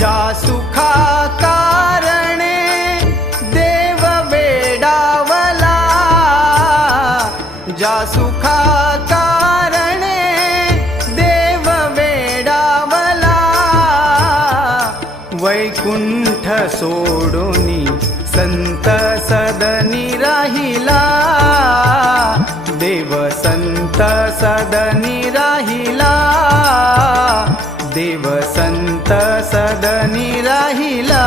ज्या सुखा कारणे देव वेडावला, ज्या सुखा कारणे देव वेडावला, वैकुंठ सोडूनी संत सदनी राहिला, देव संत सदनी राहिला, देव संत सदनी राहिला।